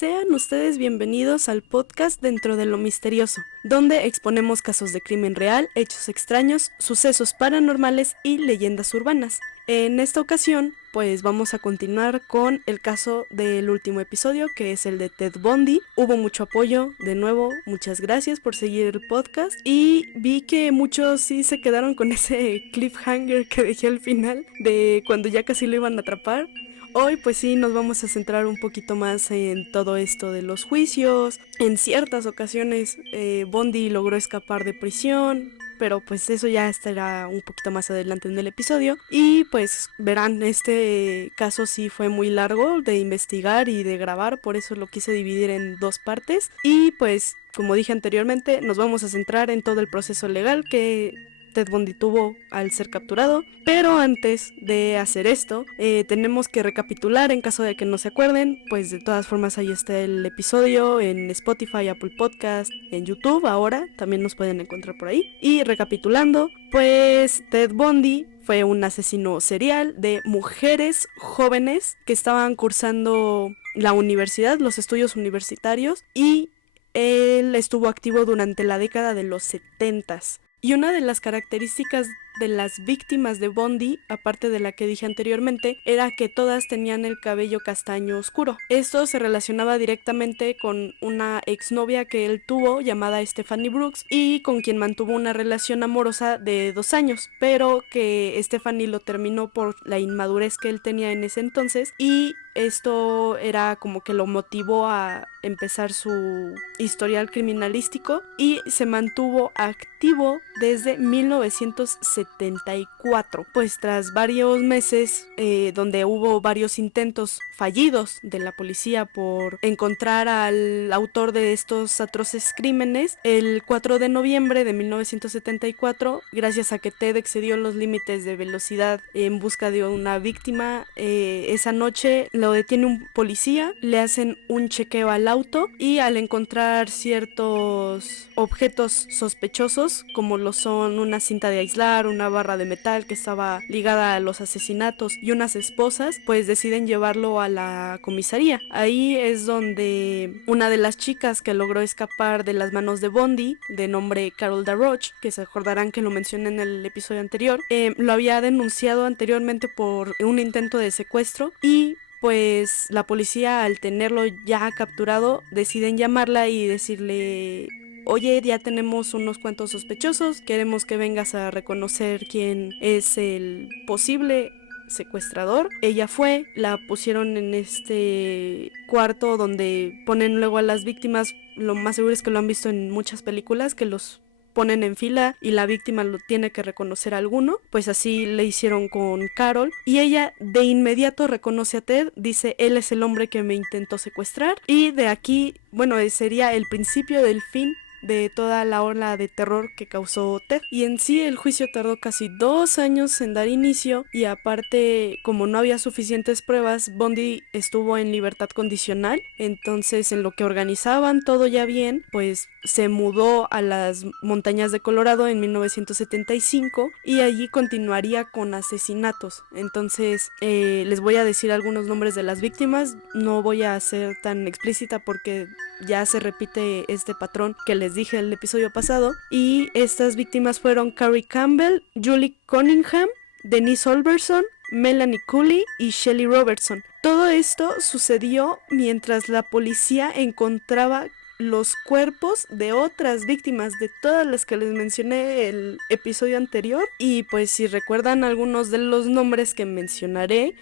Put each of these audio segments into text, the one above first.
Sean ustedes bienvenidos al podcast Dentro de lo Misterioso, donde exponemos casos de crimen real, hechos extraños, sucesos paranormales y leyendas urbanas. En esta ocasión, pues vamos a continuar con el caso del último episodio, que es el de Ted Bundy. Hubo mucho apoyo, de nuevo, muchas gracias por seguir el podcast. Y vi que muchos sí se quedaron con ese cliffhanger que dejé al final, de cuando ya casi lo iban a atrapar. Hoy pues sí nos vamos a centrar un poquito más en todo esto de los juicios. En ciertas ocasiones Bundy logró escapar de prisión, pero pues eso ya estará un poquito más adelante en el episodio. Y pues verán, este caso sí fue muy largo de investigar y de grabar, por eso lo quise dividir en dos partes. Y pues como dije anteriormente, nos vamos a centrar en todo el proceso legal que Ted Bundy tuvo al ser capturado. Pero antes de hacer esto, tenemos que recapitular en caso de que no se acuerden. Pues de todas formas ahí está el episodio en Spotify, Apple Podcast, en YouTube ahora, también nos pueden encontrar por ahí. Y recapitulando, pues Ted Bundy fue un asesino serial de mujeres jóvenes que estaban cursando la universidad, los estudios universitarios, y él estuvo activo durante la década de los 70s. Y una de las características de las víctimas de Bundy, aparte de la que dije anteriormente, era que todas tenían el cabello castaño oscuro. Esto se relacionaba directamente con una exnovia que él tuvo llamada Stephanie Brooks y con quien mantuvo una relación amorosa de 2 años, pero que Stephanie lo terminó por la inmadurez que él tenía en ese entonces, y esto era como que lo motivó a empezar su historial criminalístico y se mantuvo activo desde 1974. Pues tras varios meses donde hubo varios intentos fallidos de la policía por encontrar al autor de estos atroces crímenes, el 4 de noviembre de 1974, gracias a que Ted excedió los límites de velocidad en busca de una víctima, esa noche lo detiene un policía, le hacen un chequeo al auto y al encontrar ciertos objetos sospechosos, como lo son una cinta de aislar, una barra de metal que estaba ligada a los asesinatos y unas esposas, pues deciden llevarlo a la comisaría. Ahí es donde una de las chicas que logró escapar de las manos de Bundy, de nombre Carol Darroch, que se acordarán que lo mencioné en el episodio anterior, lo había denunciado anteriormente por un intento de secuestro, y pues la policía, al tenerlo ya capturado, deciden llamarla y decirle: oye, ya tenemos unos cuantos sospechosos, queremos que vengas a reconocer quién es el posible secuestrador. Ella fue, la pusieron en este cuarto donde ponen luego a las víctimas. Lo más seguro es que lo han visto en muchas películas, que los ponen en fila y la víctima lo tiene que reconocer a alguno. Pues así le hicieron con Carol, y ella de inmediato reconoce a Ted, dice: él es el hombre que me intentó secuestrar. Y de aquí, bueno, sería el principio del fin de toda la ola de terror que causó Ted. Y en sí el juicio tardó casi 2 años en dar inicio, y aparte, como no había suficientes pruebas, Bundy estuvo en libertad condicional. Entonces, en lo que organizaban todo ya bien, pues se mudó a las montañas de Colorado en 1975 y allí continuaría con asesinatos. Entonces les voy a decir algunos nombres de las víctimas, no voy a ser tan explícita porque ya se repite este patrón que les dije en el episodio pasado. Y estas víctimas fueron Carrie Campbell, Julie Cunningham, Denise Olberson, Melanie Cooley y Shelley Robertson. Todo esto sucedió mientras la policía encontraba los cuerpos de otras víctimas, de todas las que les mencioné el episodio anterior. Y pues si recuerdan algunos de los nombres que mencionaré,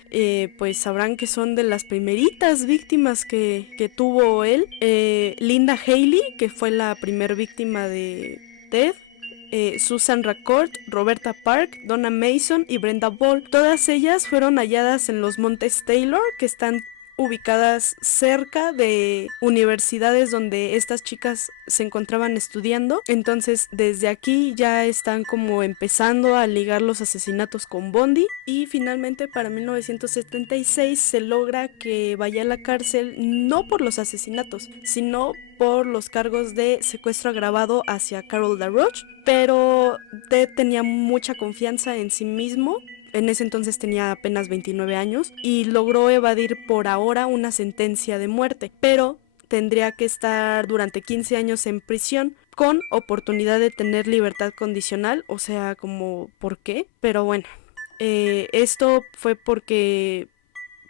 pues sabrán que son de las primeritas víctimas que tuvo él. Linda Haley, que fue la primer víctima de Ted, Susan Racourt, Roberta Park, Donna Mason y Brenda Ball. Todas ellas fueron halladas en los Montes Taylor, que están ubicadas cerca de universidades donde estas chicas se encontraban estudiando. Entonces desde aquí ya están como empezando a ligar los asesinatos con Bundy. Y finalmente para 1976 se logra que vaya a la cárcel, no por los asesinatos, sino por los cargos de secuestro agravado hacia Carol Darroch. Pero Ted tenía mucha confianza en sí mismo. En ese entonces tenía apenas 29 años y logró evadir por ahora una sentencia de muerte, pero tendría que estar durante 15 años en prisión con oportunidad de tener libertad condicional, o sea, como ¿por qué? Pero bueno, esto fue porque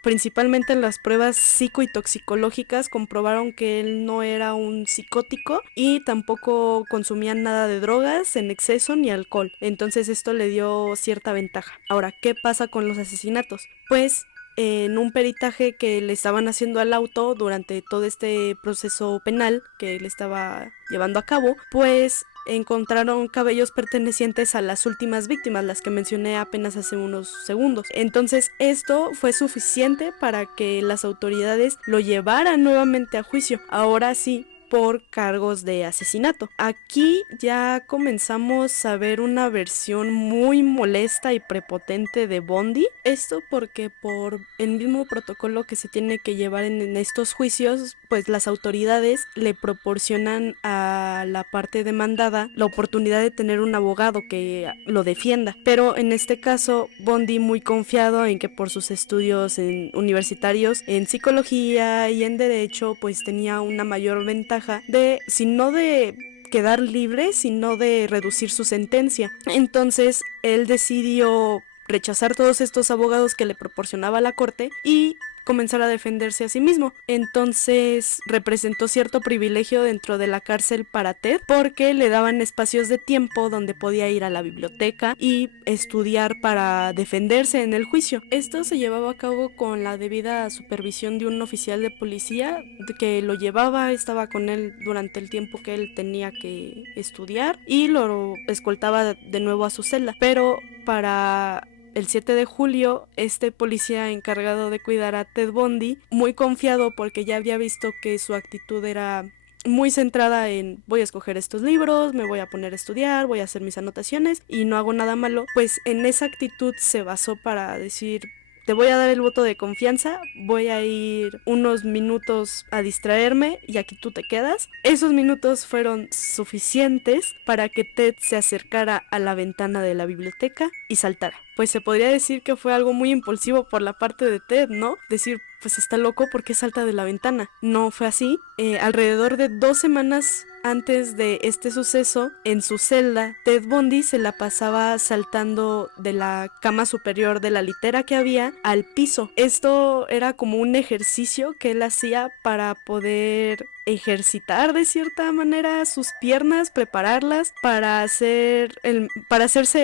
principalmente en las pruebas psico y toxicológicas comprobaron que él no era un psicótico y tampoco consumía nada de drogas en exceso ni alcohol. Entonces esto le dio cierta ventaja. Ahora, ¿qué pasa con los asesinatos? Pues en un peritaje que le estaban haciendo al auto durante todo este proceso penal que le estaba llevando a cabo, pues encontraron cabellos pertenecientes a las últimas víctimas, las que mencioné apenas hace unos segundos. Entonces esto fue suficiente para que las autoridades lo llevaran nuevamente a juicio, ahora sí por cargos de asesinato. Aquí ya comenzamos a ver una versión muy molesta y prepotente de Bundy. Esto porque por el mismo protocolo que se tiene que llevar en estos juicios, pues las autoridades le proporcionan a la parte demandada la oportunidad de tener un abogado que lo defienda. Pero en este caso, Bundy, muy confiado en que por sus estudios universitarios en psicología y en derecho, pues tenía una mayor ventaja de, si no de quedar libre, sino de reducir su sentencia. Entonces él decidió rechazar todos estos abogados que le proporcionaba la corte y comenzar a defenderse a sí mismo. Entonces representó cierto privilegio dentro de la cárcel para Ted porque le daban espacios de tiempo donde podía ir a la biblioteca y estudiar para defenderse en el juicio. Esto se llevaba a cabo con la debida supervisión de un oficial de policía que lo llevaba, estaba con él durante el tiempo que él tenía que estudiar y lo escoltaba de nuevo a su celda. Pero para el 7 de julio, este policía encargado de cuidar a Ted Bundy, muy confiado porque ya había visto que su actitud era muy centrada en voy a escoger estos libros, me voy a poner a estudiar, voy a hacer mis anotaciones y no hago nada malo, pues en esa actitud se basó para decir te voy a dar el voto de confianza, voy a ir unos minutos a distraerme y aquí tú te quedas. Esos minutos fueron suficientes para que Ted se acercara a la ventana de la biblioteca y saltara. Pues se podría decir que fue algo muy impulsivo por la parte de Ted, ¿no? Decir, pues está loco porque salta de la ventana. No fue así. Alrededor de 2 semanas antes de este suceso, en su celda, Ted Bundy se la pasaba saltando de la cama superior de la litera que había al piso. Esto era como un ejercicio que él hacía para poder ejercitar de cierta manera sus piernas, prepararlas para hacerse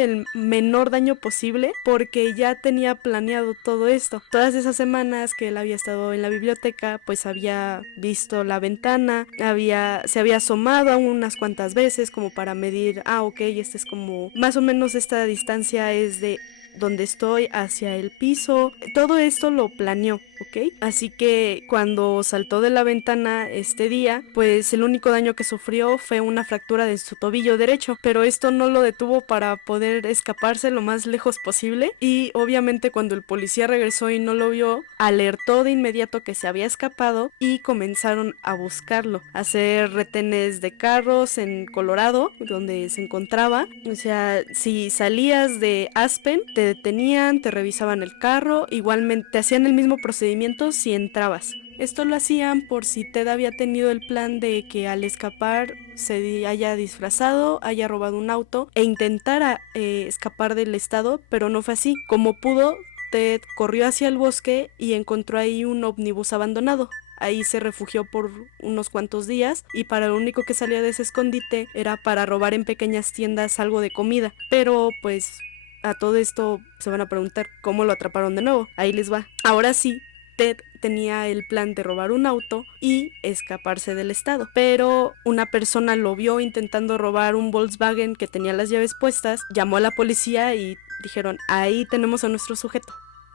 el menor daño posible, porque ya tenía planeado todo esto. Todas esas semanas que él había estado en la biblioteca, pues había visto la ventana, se había asomado unas cuantas veces como para medir, ok, este es como más o menos esta distancia es de donde estoy hacia el piso. Todo esto lo planeó, ¿ok? Así que cuando saltó de la ventana este día, pues el único daño que sufrió fue una fractura de su tobillo derecho, pero esto no lo detuvo para poder escaparse lo más lejos posible y obviamente cuando el policía regresó y no lo vio, alertó de inmediato que se había escapado y comenzaron a buscarlo, a hacer retenes de carros en Colorado, donde se encontraba. O sea, si salías de Aspen, te detenían, te revisaban el carro, igualmente te hacían el mismo procedimiento si entrabas. Esto lo hacían por si Ted había tenido el plan de que al escapar se haya disfrazado, haya robado un auto e intentara escapar del estado, pero no fue así. Como pudo, Ted corrió hacia el bosque y encontró ahí un ómnibus abandonado. Ahí se refugió por unos cuantos días y para lo único que salía de ese escondite era para robar en pequeñas tiendas algo de comida. Pero pues a todo esto se van a preguntar cómo lo atraparon de nuevo. Ahí les va. Ahora sí, Ted tenía el plan de robar un auto y escaparse del estado, pero una persona lo vio intentando robar un Volkswagen que tenía las llaves puestas, llamó a la policía y dijeron, ahí tenemos a nuestro sujeto.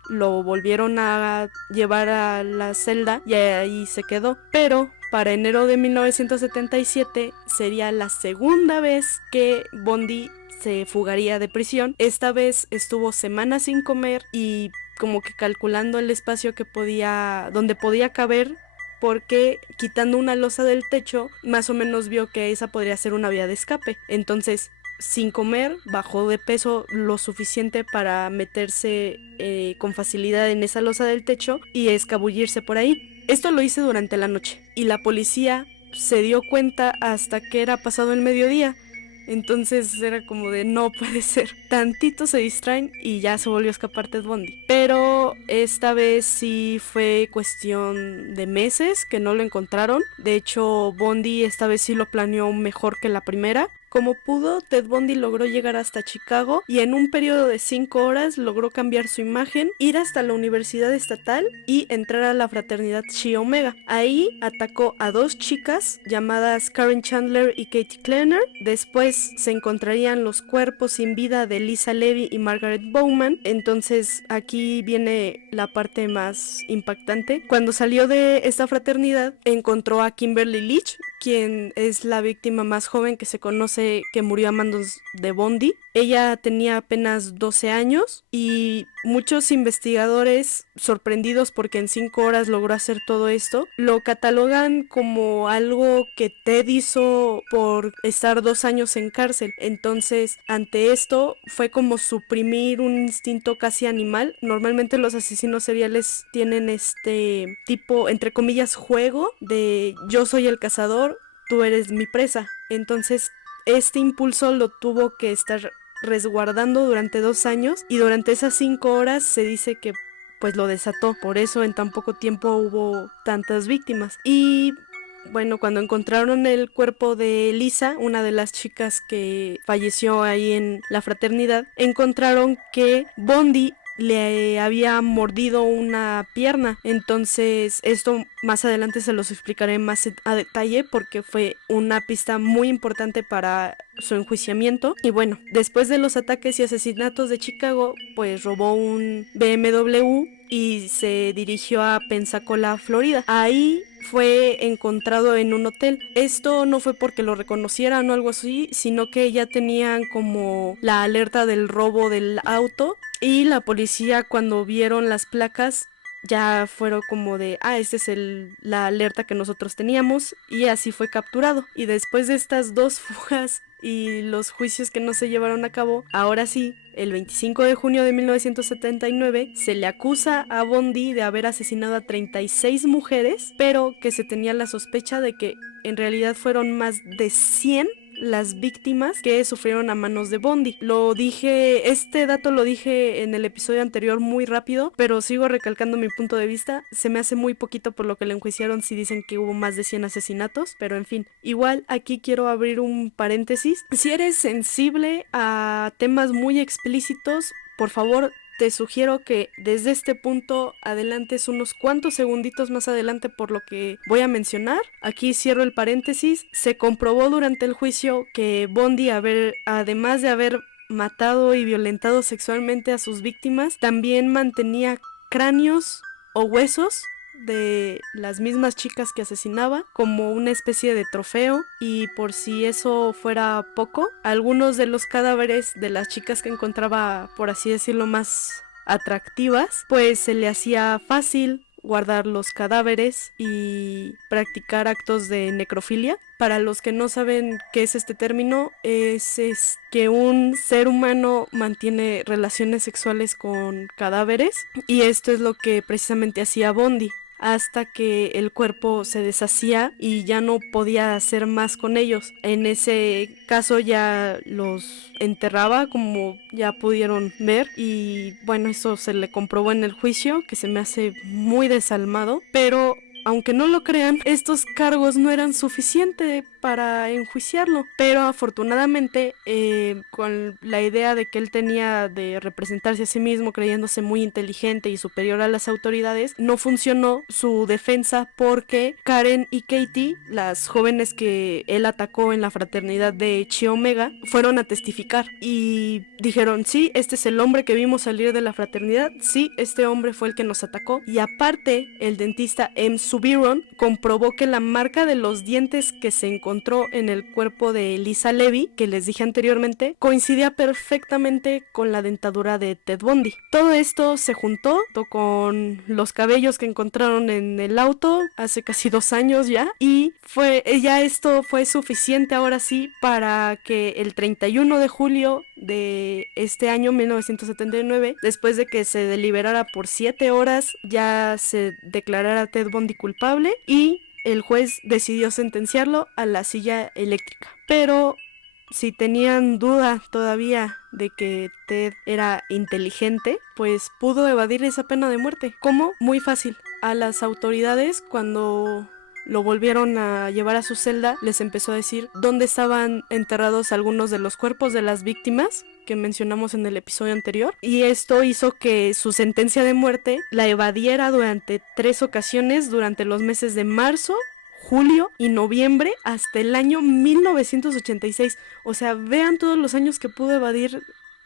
Lo volvieron a llevar a la celda y ahí se quedó, pero para enero de 1977 sería la segunda vez que Bundy se fugaría de prisión. Esta vez estuvo semanas sin comer y como que calculando el espacio donde podía caber, porque quitando una losa del techo, más o menos vio que esa podría ser una vía de escape. Entonces sin comer, bajó de peso lo suficiente para meterse con facilidad en esa losa del techo y escabullirse por ahí. Esto lo hice durante la noche y la policía se dio cuenta hasta que era pasado el mediodía. Entonces era como de no puede ser. Tantito se distraen y ya se volvió a escapar Ted Bundy. Pero esta vez sí fue cuestión de meses que no lo encontraron. De hecho, Bundy esta vez sí lo planeó mejor que la primera. Como pudo, Ted Bundy logró llegar hasta Chicago y en un periodo de 5 horas logró cambiar su imagen, ir hasta la Universidad Estatal y entrar a la fraternidad Chi Omega. Ahí atacó a 2 chicas llamadas Karen Chandler y Katie Kleiner. Después se encontrarían los cuerpos sin vida de Lisa Levy y Margaret Bowman. Entonces aquí viene la parte más impactante. Cuando salió de esta fraternidad encontró a Kimberly Leach, quien es la víctima más joven que se conoce que murió a manos de Bundy. Ella tenía apenas 12 años y muchos investigadores, sorprendidos porque en 5 horas logró hacer todo esto, lo catalogan como algo que Ted hizo por estar 2 años en cárcel. Entonces, ante esto fue como suprimir un instinto casi animal. Normalmente los asesinos seriales tienen este tipo, entre comillas, juego de yo soy el cazador, tú eres mi presa. Entonces, este impulso lo tuvo que estar resguardando durante 2 años y durante esas 5 horas se dice que pues lo desató. Por eso en tan poco tiempo hubo tantas víctimas. Y bueno, cuando encontraron el cuerpo de Lisa, una de las chicas que falleció ahí en la fraternidad, encontraron que Bundy le había mordido una pierna. Entonces esto más adelante se los explicaré más a detalle porque fue una pista muy importante para su enjuiciamiento. Y bueno, después de los ataques y asesinatos de Chicago, pues robó un BMW y se dirigió a Pensacola, Florida. Ahí fue encontrado en un hotel. Esto no fue porque lo reconocieran o algo así, sino que ya tenían como la alerta del robo del auto y la policía cuando vieron las placas ya fueron como de, esta es la alerta que nosotros teníamos y así fue capturado. Y después de estas 2 fugas y los juicios que no se llevaron a cabo, ahora sí, el 25 de junio de 1979 se le acusa a Bundy de haber asesinado a 36 mujeres, pero que se tenía la sospecha de que en realidad fueron más de 100 las víctimas que sufrieron a manos de Bundy. Este dato lo dije en el episodio anterior muy rápido, pero sigo recalcando mi punto de vista. Se me hace muy poquito por lo que le enjuiciaron si dicen que hubo más de 100 asesinatos, pero en fin. Igual aquí quiero abrir un paréntesis. Si eres sensible a temas muy explícitos, por favor, te sugiero que desde este punto adelantes unos cuantos segunditos más adelante por lo que voy a mencionar. Aquí cierro el paréntesis. Se comprobó durante el juicio que Bundy, además de haber matado y violentado sexualmente a sus víctimas, también mantenía cráneos o huesos de las mismas chicas que asesinaba como una especie de trofeo. Y por si eso fuera poco, algunos de los cadáveres de las chicas que encontraba, por así decirlo, más atractivas, pues se le hacía fácil guardar los cadáveres y practicar actos de necrofilia. Para los que no saben qué es este término, es que un ser humano mantiene relaciones sexuales con cadáveres y esto es lo que precisamente hacía Bundy, hasta que el cuerpo se deshacía y ya no podía hacer más con ellos. En ese caso ya los enterraba, como ya pudieron ver, y bueno, eso se le comprobó en el juicio, que se me hace muy desalmado, pero aunque no lo crean, estos cargos no eran suficientes para enjuiciarlo, pero afortunadamente con la idea de que él tenía de representarse a sí mismo creyéndose muy inteligente y superior a las autoridades, no funcionó su defensa porque Karen y Katie, las jóvenes que él atacó en la fraternidad de Chi Omega, fueron a testificar y dijeron, sí, este es el hombre que vimos salir de la fraternidad, sí, este hombre fue el que nos atacó. Y aparte, el dentista M. Subiron comprobó que la marca de los dientes que se encontró encontró en el cuerpo de Lisa Levy, que les dije anteriormente, coincidía perfectamente con la dentadura de Ted Bundy. Todo esto se juntó con los cabellos que encontraron en el auto hace casi 2 años ya, y esto fue suficiente ahora sí para que el 31 de julio de este año 1979, después de que se deliberara por 7 horas, ya se declarara a Ted Bundy culpable y el juez decidió sentenciarlo a la silla eléctrica. Pero si tenían duda todavía de que Ted era inteligente, pues pudo evadir esa pena de muerte. ¿Cómo? Muy fácil. A las autoridades, cuando lo volvieron a llevar a su celda, les empezó a decir dónde estaban enterrados algunos de los cuerpos de las víctimas que mencionamos en el episodio anterior, y esto hizo que su sentencia de muerte la evadiera durante 3 ocasiones durante los meses de marzo, julio y noviembre hasta el año 1986. O sea, vean todos los años que pudo evadir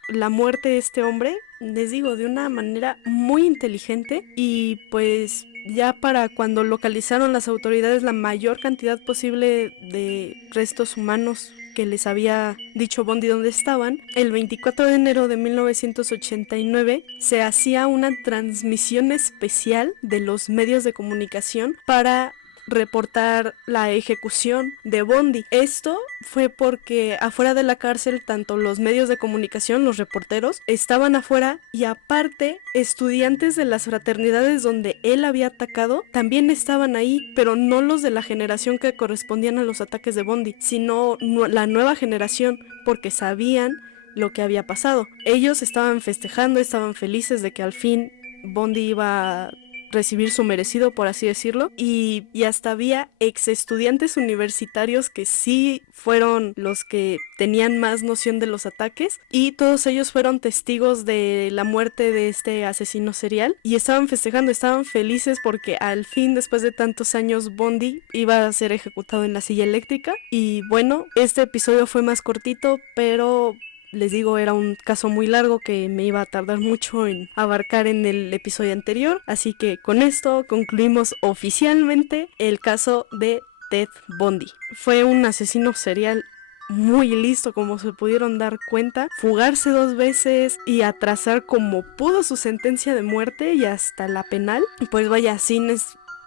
la muerte de este hombre, les digo, de una manera muy inteligente. Y pues ya para cuando localizaron las autoridades la mayor cantidad posible de restos humanos que les había dicho Bundy dónde estaban, el 24 de enero de 1989 se hacía una transmisión especial de los medios de comunicación para reportar la ejecución de Bundy. Esto fue porque afuera de la cárcel, tanto los medios de comunicación, los reporteros, estaban afuera, y aparte estudiantes de las fraternidades donde él había atacado también estaban ahí, pero no los de la generación que correspondían a los ataques de Bundy, sino la nueva generación, porque sabían lo que había pasado. Ellos estaban festejando, estaban felices de que al fin Bundy iba a recibir su merecido, por así decirlo, y hasta había ex estudiantes universitarios que sí fueron los que tenían más noción de los ataques, y todos ellos fueron testigos de la muerte de este asesino serial y estaban festejando, estaban felices porque al fin, después de tantos años, Bundy iba a ser ejecutado en la silla eléctrica. Y bueno, este episodio fue más cortito, pero les digo, era un caso muy largo que me iba a tardar mucho en abarcar en el episodio anterior, así que con esto concluimos oficialmente el caso de Ted Bundy. Fue un asesino serial muy listo, como se pudieron dar cuenta, fugarse 2 veces y atrasar como pudo su sentencia de muerte y hasta la penal. Pues vaya,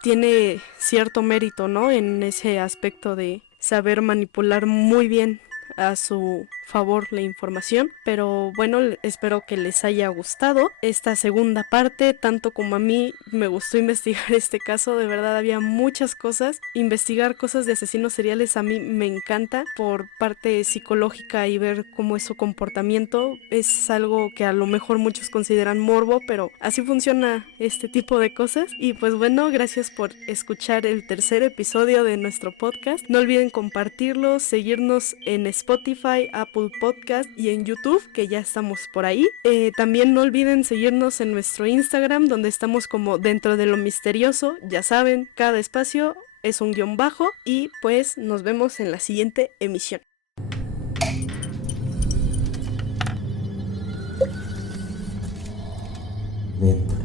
tiene cierto mérito, ¿no? En ese aspecto de saber manipular muy bien a su favor la información. Pero bueno, espero que les haya gustado esta segunda parte, tanto como a mí me gustó investigar este caso. De verdad había muchas cosas. Investigar cosas de asesinos seriales a mí me encanta por parte psicológica, y ver cómo es su comportamiento es algo que a lo mejor muchos consideran morbo, pero así funciona este tipo de cosas. Y pues bueno, gracias por escuchar el tercer episodio de nuestro podcast. No olviden compartirlo, seguirnos en Spotify, Apple Podcast y en YouTube, que ya estamos por ahí. También no olviden seguirnos en nuestro Instagram, donde estamos como Dentro de lo Misterioso. Ya saben, cada espacio es un guión bajo, y pues nos vemos en la siguiente emisión. Dentro